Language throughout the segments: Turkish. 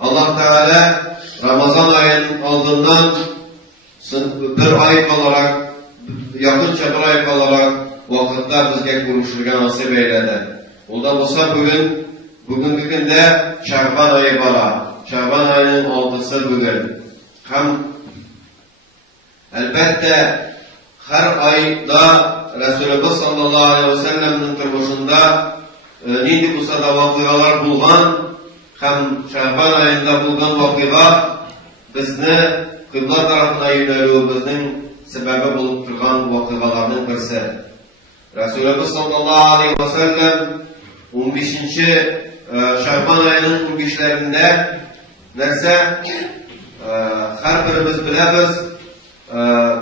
Allah Teala Ramazan ayının aldığından bir ay kalarak, yakınca bir ay kalarak vakitte bizge kuruşturgan nasip eyledi. O da olsa bugünkü günde Şaban ayı var. Şaban ayının 6'sı bugün. Hem elbette her ayda Resulullah sallallahu aleyhi ve sellem'in turmuşunda neydi bu sada vakıgalar bulgan hem Şaban ayında bulgan vakıga bizni kıbla tarafına yöneliyor, bizning sebebi bulup turgan vakıgalarının birisi. Resulullah sallallahu aleyhi ve sellem 15. Şaban ayının 15'lerinde nerse her birimiz biliriz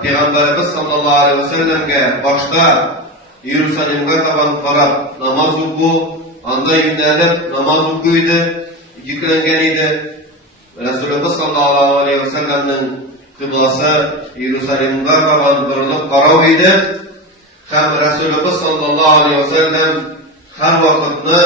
Peygamberimiz sallallahu aleyhi ve sellem'e başta Yeruşalim'e taban karab namaz oku, anda yönelip namaz okuydu, yüklengen idi. Resulullah sallallahu aleyhi ve sellem'in kıblası Yeruşalim'e taban kırılıp karav idi. Hem Resulullah sallallahu aleyhi ve sellem her vakitini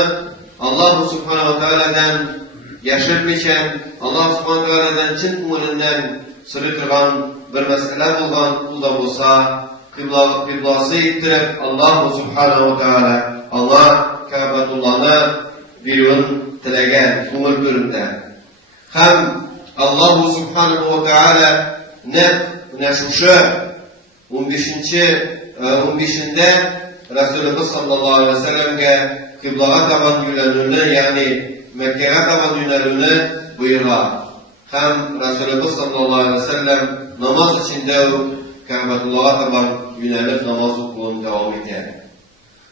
Allah subhanahu ve teala'dan yaşırmışken, Allah subhanahu ve teala'dan çin kumulundan sırıtırgan bir mesele bulgan, bu da olsa kıblası ittirip Allah subhanahu ve teala Allah Kâbetullah'ını biriyun tilegen kumul bölümde. Hem Allah subhanahu ve teala ne şuşu 15'inde Resulullah sallallahu aleyhi ve sellem'e kıblaya taban yönelini yani Mekke'ye taban yönelini buyurlar. Hem Resulullah sallallahu aleyhi ve sellem namaz içinde Kâbetullah'a taban yönelip namaz okuduğunu devam eder.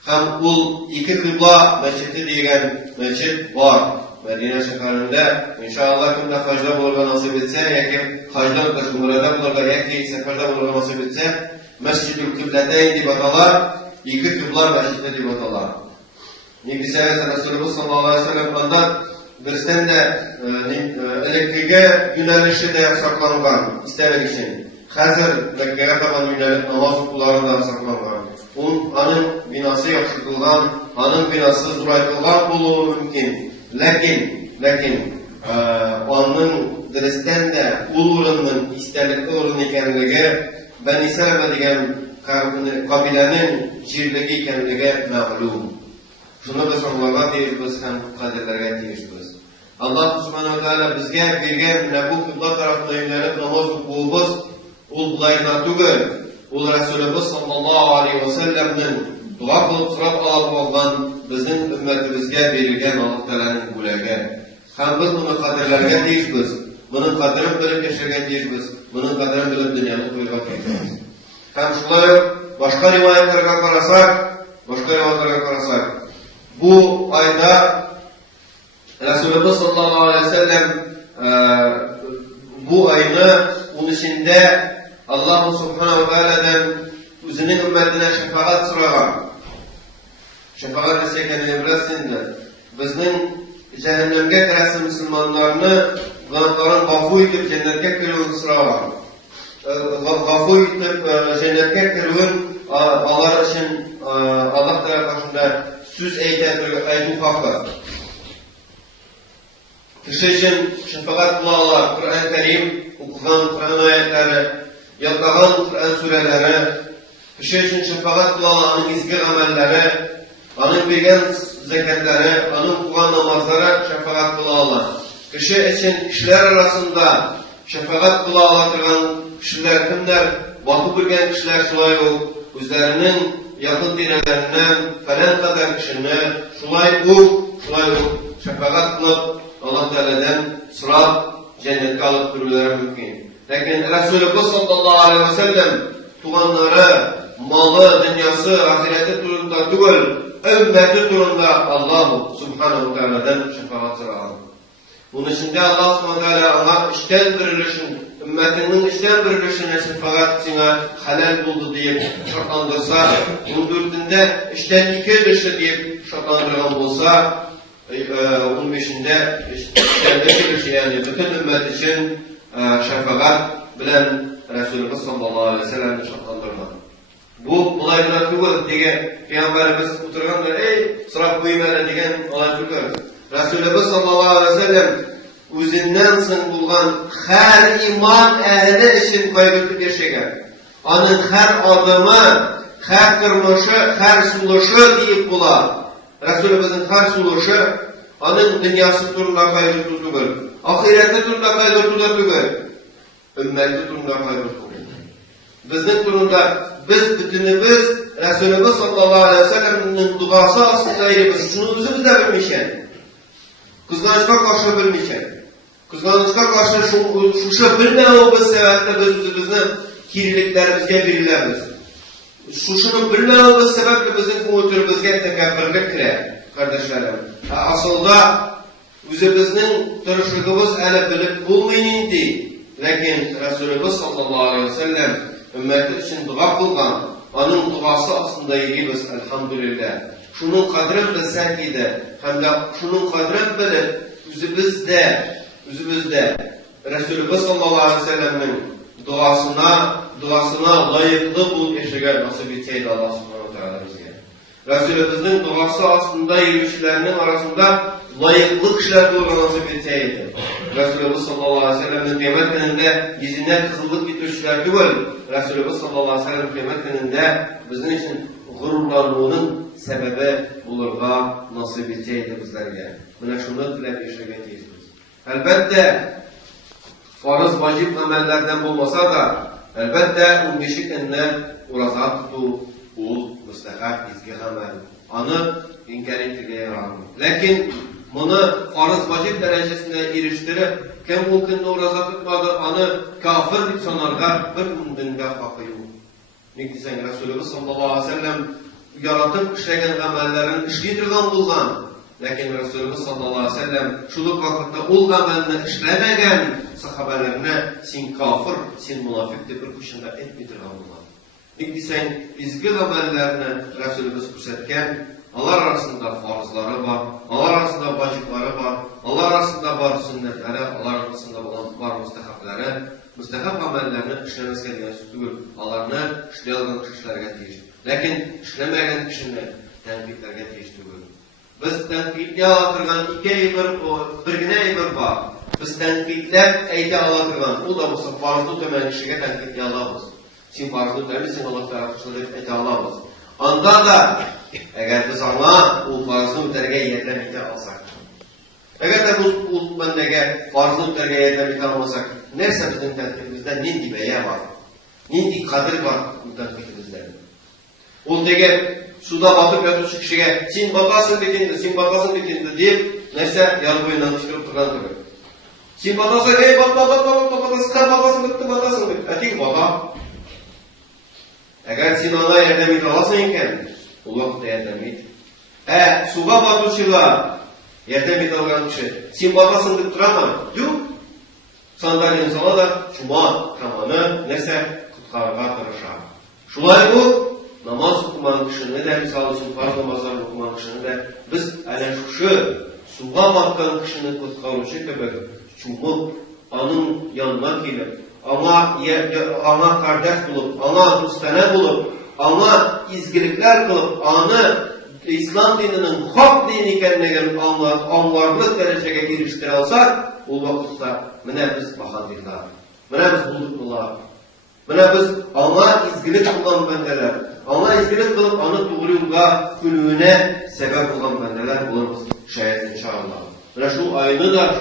Hem bu iki kıbla mescidi diyen mescid var. Medine şehrinde inşallah kimde hacda bulurga nasip etse, yaki hacda umrada bulurga, yaki seferde bulurga nasip etse, Mescid-ül Kıbleteyn diye batalar, iki kıbla mescidi diye batalar. Nefise Resulullah sallallahu aleyhi ve sellem andan birisinden de elektriğe yönelişi de saklangan, istemek için. Hazır Mekke'ye taban yönelip namaz okularında saklangan. Onun binası yapıştırılgan, onun binası zuraytılgan bulunur mümkün. Lakin onun birisinden de ulurunun isterlikli urun ikenliği Beni Seleme diyen kabilenin cirligi ikenliği ma'lum. Şunu biz onlarga deyişimiz hem kadirlerge deyişimiz. Allah subhanahu wa ta'ala bizge bergen bu kıbla tarafına yönelip namaz okuğumuz ul bulayına tügül. Ul Resulullah sallallahu aleyhi ve sellem'nin dua kılıp surat alıp olgan bizim ümmetimizge verilgen Allah Teala'nın bulege. Hem biz bunu kadirlerge deyişimiz. Bunun kadrini bilip yaşargen deyişimiz. Bunun kadrini bilip dünyanın koyuğa deyişimiz. Hem şunları başka rivayetlerine karasak, bu ayda Resulullah sallallahu aleyhi ve sellem bu ayını onun içinde Allah subhanahu ve teala'dan özünün ümmetine şefaat sıragan. Şefaat istekenini bilesinler. Bizning cehennemge kirasi Müslümanlarını günahların gafu edip cennetke kiruvun sıragan. Gafu edip cennetke kiruvun Allah için Allah tarafından söz aytu hakkı. Kişi için şefaat kılanlar, Kur'an-ı Kerim okugan Kur'an ayetleri, yadlagan Kur'an sureleri, kişi için şefaat kılanların izgi amelleri, onun bilgen zekatları, onun okugan namazları şefaat kılanlar. Kişi için kişiler arasında şefaat kılanlar kişiler kimler, vakı bilgen kişiler şulay yok, üzerinin yakın direlerinden falan kadar kişini şulay yok, şefaat kılıp Allah Teala'dan sırat cennetke alıp durulları mümkün. Lakin Resulullah sallallahu aleyhi ve sellem tuğanları, malı, dünyası, ahireti turunda değil, ümmeti turunda Allah subhanahu Teala'dan şefaat sırağı. Bunun içinde Allah subhanahu Teala ona işten birilişin, ümmetinin işten birilişine şefaat sana halal buldu diye şartlandırsa, bunun dördünde işten iki dışı diye şartlandırılan olsa, 15'inde işten yani bütün ümmet için şefaat bilen Resulullah sallallahu aleyhi ve sellem'in şartlandırma. Bu olay buna tügül diye Peygamberimiz oturganlar, sıra koymayla diyen olay tügül. Resulullah sallallahu aleyhi ve sellem özündən soň bolğan hər iman əhli üçün qaygılı yaşayan. Onun hər adımı, hər turmuşu, hər suluşu deyib bular. Resulümüzün hər suluşu onun dünyası turunda qaygılı tutulur. Ahireti turunda qaygılı tutulur. Ümmeti turunda qaygılı tutulur. Bizning turunda biz bütünümüz Resulümüz sallallahu aleyhi ve sellem'in duası aslındayız. Şunu özümüz de bilmişken. Kızganışka karşı bilmişken. Kızganışka karşı şuşa bilmememiz sebeple biz özümüzün kirliliklerimizge birileriz. Şuşunu bilmememiz sebeple bizim umutlarımızga tekebbürlük kire kardeşlerim. Aslında özümüzün duruşluğumuz ele bilip bulmayın değil. Lakin Resulümüz sallallahu aleyhi ve sellem ümmeti için dua kılgan. Onun duası aslında yiyiz elhamdülillah. Şunun kadrini bilsek idi. Hem de şunun kadrini bilip özümüzde Resulullah sallallahu aleyhi ve sellem'in duasına layıklı bul yaşayan nasip etseydi Allah subhanahu wa ta'ala bizge. Resulullah'ın duası aslında yürüyüşlerinin arasında layıklı kişiler bulma nasip etseydi. Resulullah sallallahu aleyhi ve sellem'in kıyamet gününde yüzüne kızıllık getirişler değil. Resulullah sallallahu aleyhi ve sellem kıyamet gününde bizim için gururlanmanın sebebi bulurga nasip etseydi bizlerge. Buna şunu dilep yaşayan değiliz. Elbette farz vacip amellerden bulmasa da elbette 15 günde urazat tutu ul müstehak izgi amel. Anı inkar ettirmeye yaramıyor. Lakin bunu farz vacip derecesine eriştirip kim bu günde urazat tutmadı anı kafir bir sanarga bir gündünde hakkı yok. Ne diysen Resulullah sallallahu aleyhi ve sellem yaratıp işleyen amellerin işletirgen bulgan. Lakin Resulullah sallallahu aleyhi ve sellem şuluk vakitte ol amelini işlemegen sahabelerine sen kafir, sen münafık bir kuşunda etmetirgen bulgan. Ne diysen izgi amellerini Resulullah küsetken Allah arasında farzları var, Allah arasında vacipleri var, Allah arasında var sünnetleri, Allah arasında var müstehapları. Müstehap amellerini işlemesi gerekiyor. Allah'ını işleyen kişilerine değiştir. Lakin işlemeyen kişinin tenkitlerine değiştir. Biz tenkitli alatırgan birgine ibir var. Biz tenkitler eyti alatırgan. O da olsa farzlı ötemen kişiye tenkitli alamaz. Sen farzlı ötemişsin Allah tarafından eyti alamaz. Anda da eğer biz Allah o farzlı öterge yetemekte alsak. Eğer de bu bendege farzlı öterge yetemekte almasak neyse bizim tenkitimizde nindi beye var. Nindi kadir var bu tenkitimizde. O dege suda batıp yatırışı kişiye sen batasın dediğinde deyip neyse yanı boyundan çıkırıp duran gibi. Sen batasın, ey batasın, kar batasın, etik bata. Eğer sen ona yerdemit alasın iken, o vakitte yerdemit. Suga batışıyla yerdemit alan kişi, sen batasın deyip duramam, yok. Sandalyenin sana da cuma kamanı neyse kutkarga tırışar. Şulay bu, namaz okuman kişini de, misal için farz namazlarını okuman kişini de, biz şu suğa bakkan kişini kutkarıcı köpek, çumup, onun yanına gelip, ana kardeş bulup, ana dostane bulup, ana izgilikler kılıp, ana İslam dininin hak dini kendine gelip anlarlık dereceye giriştir alsak, o vakitte mene biz bahadirler, mene biz bulduklar, mene biz ana izgilik kılan bendeler, ana izgilik kılıp ana doğru yolga gününe sebep olan bendeler oluruz şayet inşallah. Mene şu ayını da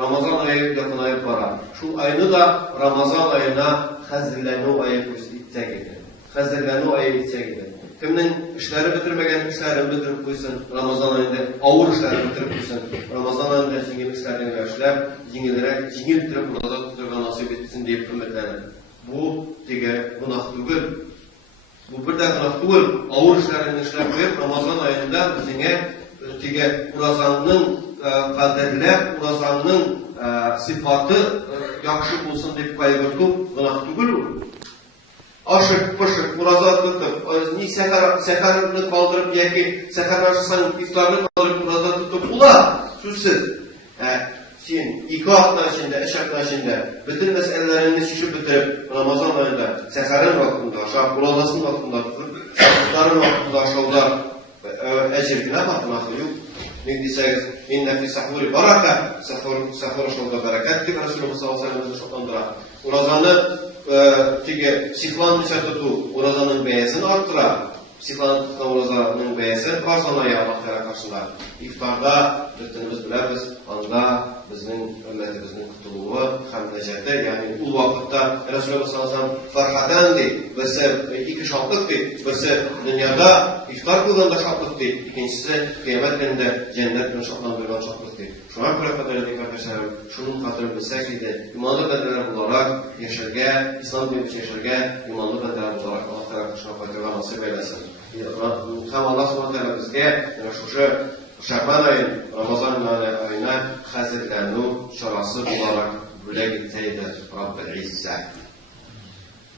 Ramazan ayı yakın ayı para. Şu ayını da Ramazan ayına hazırlanı ayı itse gider. Hazırlanı ayı itse gider. Kiminin işleri bitirmegen işlerini bitirip koysun Ramazan ayında, ağır işlerini bitirip koysun Ramazan ayında jingil işlerini yaşlar, jingil bitirip burada tuturgan nasip etsin deyip hürmetlenir. Bu tige günah değil. Bu bir de günah değil. Ağır işlerini işler koyup Ramazan ayında bizine tige urazanın kaderler, urazanın sıfatı yakşı bulsun deyip kaygırtıp günah değil. Aşık, pışık, murazat tutup, ni sekarını kaldırıp, yaki sekar açısan iftarını kaldırıp, murazat tutup, ula, süzsüz. Sen iki hafta içinde, 3 hafta içinde, bütün meselelerini şişip bitirip, Ramazan ayında, sekarın vaktinde, aşağı, murazasın vaktinde tutup, iftarın vaktinde aşağıda, ecirgine bakmak yok. desəyiz, inne fi sahuri baraka, sahur şolda bərəkət ki, Resulullah sallallahu aleyhi ve sellem şoklandırar. Urazanı psixlan tutu, urazanın bəyəsini arttırar. Psixlan urazanın bəyəsi barzana yağmaq tərəqasılar. İftarda, biz biləriz, anda bizim ümmətimizin qutuluğu, xəmnəcətdə, yəni ul vaxtda Resulullah sallallahu aleyhi ve sellem farxadəndir və isə iki şadlıqdır. Birisi dünyada iftar qılığında şadlıqdır, ikincisi qiyamət günündə cənnət günü şadlandırılan şadlıqdır. Şuna görə qədərli qardaşlarım, şunun xatırı bilsək idi, imanlı bəndələr olaraq yaşargə, İslam dinimiz yaşargə, imanlı bəndələr olaraq Allah tərəfə faydalar nasib eyləsin. Həm Allah s.ə.v. bizə şu Şəban ayın, Ramazan ayına xəzirlərini şarası olaraq büləq etəydir Rabb-ül İzzət.